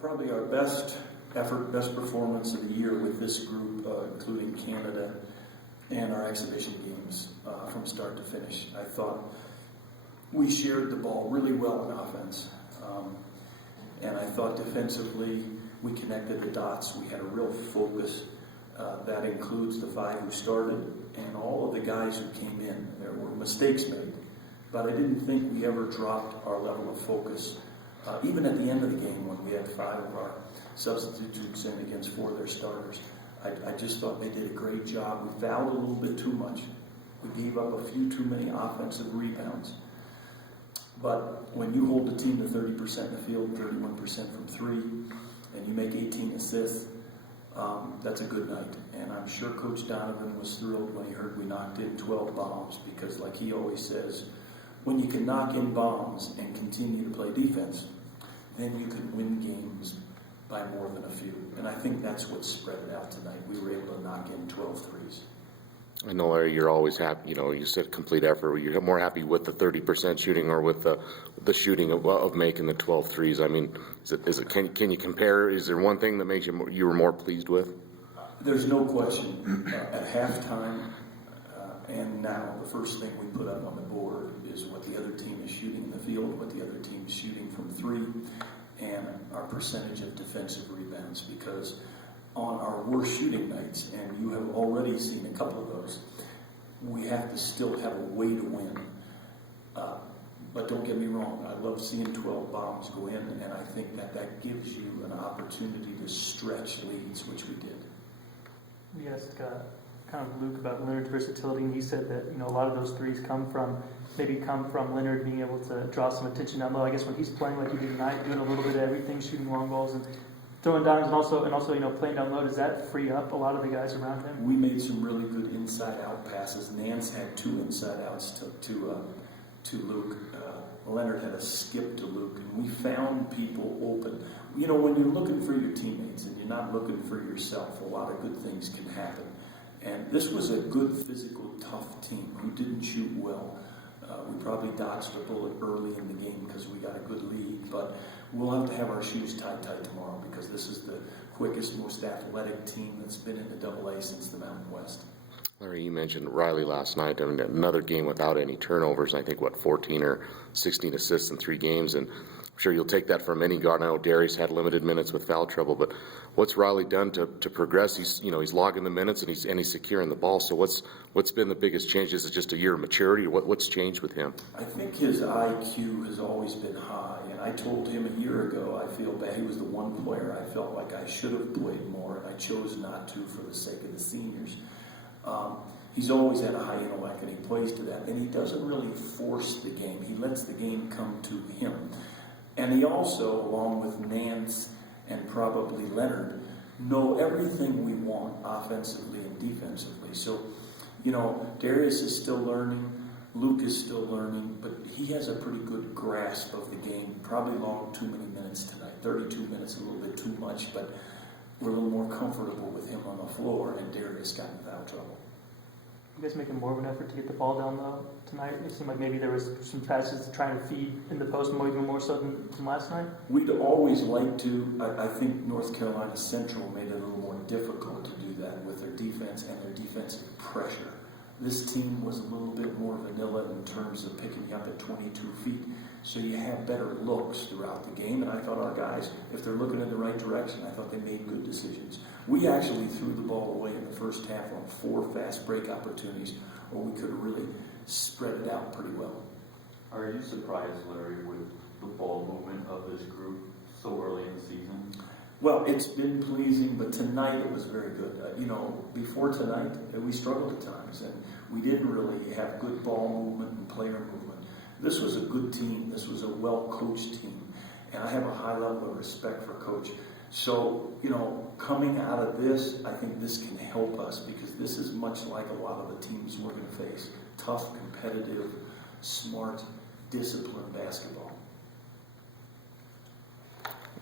Probably our best effort, best performance of the year with this group, including Canada and our exhibition games from start to finish. I thought we shared the ball really well in offense. And I thought defensively we connected the dots. We had a real focus. That includes the 5 who started and all of the guys who came in. There were mistakes made, but I didn't think we ever dropped our level of focus. Even at the end of the game when we had 5 of our substitutes in against 4 of their starters, I just thought they did a great job. We fouled a little bit too much. We gave up a few too many offensive rebounds. But when you hold the team to 30% in the field, 31% from 3, and you make 18 assists, that's a good night. And I'm sure Coach Donovan was thrilled when he heard we knocked in 12 bombs, because like he always says, when you can knock in bombs and continue to play defense, then you can win games by more than a few. And I think that's what spread it out tonight. We were able to knock in 12 threes. I know, Larry, you're always happy. You know, you said complete effort. You're more happy with the 30% shooting or with the shooting of making the 12 threes. I mean, can you compare? Is there one thing that makes you were more pleased with? There's no question. At halftime and now, the first thing we put up on the board is what the other team is shooting in the field, what the other team is shooting from 3, and our percentage of defensive rebounds. Because on our worst shooting nights, and you have already seen a couple of those, we have to still have a way to win. But don't get me wrong, I love seeing 12 bombs go in, and I think that gives you an opportunity to stretch leads, which we did. We asked kind of Luke about Leonard's versatility, and he said that a lot of those threes come from Leonard being able to draw some attention down low. I guess when he's playing like he did tonight, doing a little bit of everything, shooting long balls and throwing downs, and also playing down low, does that free up a lot of the guys around him? We made some really good inside-out passes. Nance had 2 inside-outs to Luke. Leonard had a skip to Luke, and we found people open. When you're looking for your teammates and you're not looking for yourself, a lot of good things can happen. And this was a good, physical, tough team who didn't shoot well. We probably dodged a bullet early in the game because we got a good lead, but we'll have to have our shoes tied tomorrow, because this is the quickest, most athletic team that's been in the AA since the Mountain West. Larry, you mentioned Riley last night. I mean, another game without any turnovers. I think, 14 or 16 assists in 3 games, and I'm sure you'll take that from any guard. I know Darius had limited minutes with foul trouble, but what's Riley done to progress? He's logging the minutes and he's securing the ball. So what's been the biggest change? Is it just a year of maturity? What's changed with him? I think his IQ has always been high, and I told him a year ago I feel bad. He was the one player I felt like I should have played more, and I chose not to for the sake of the seniors. He's always had a high intellect, and he plays to that, and he doesn't really force the game. He lets the game come to him. And he also, along with Nance and probably Leonard, know everything we want offensively and defensively. So, Darius is still learning, Luke is still learning, but he has a pretty good grasp of the game. Probably long too many minutes tonight. 32 minutes, a little bit too much, but we're a little more comfortable with him on the floor, and Darius got in foul trouble. You guys making more of an effort to get the ball down low tonight? It seemed like maybe there was some passes to try and feed in the post, even more so than last night. We'd always like to. I think North Carolina Central made it a little more difficult to do that with their defense and their defensive pressure. This team was a little bit more vanilla in terms of picking you up at 22 feet, so you have better looks throughout the game. And I thought our guys, if they're looking in the right direction, I thought they made good decisions. We actually threw the ball away in the first half on 4 fast break opportunities, or we could really spread it out pretty well. Are you surprised, Larry, with the ball movement of this group so early in the season? Well, it's been pleasing, but tonight it was very good. Before tonight, we struggled at times, and we didn't really have good ball movement and player movement. This was a good team. This was a well-coached team, and I have a high level of respect for Coach. So, coming out of this, I think this can help us, because this is much like a lot of the teams we're going to face. Tough, competitive, smart, disciplined basketball.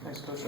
Thanks, Coach.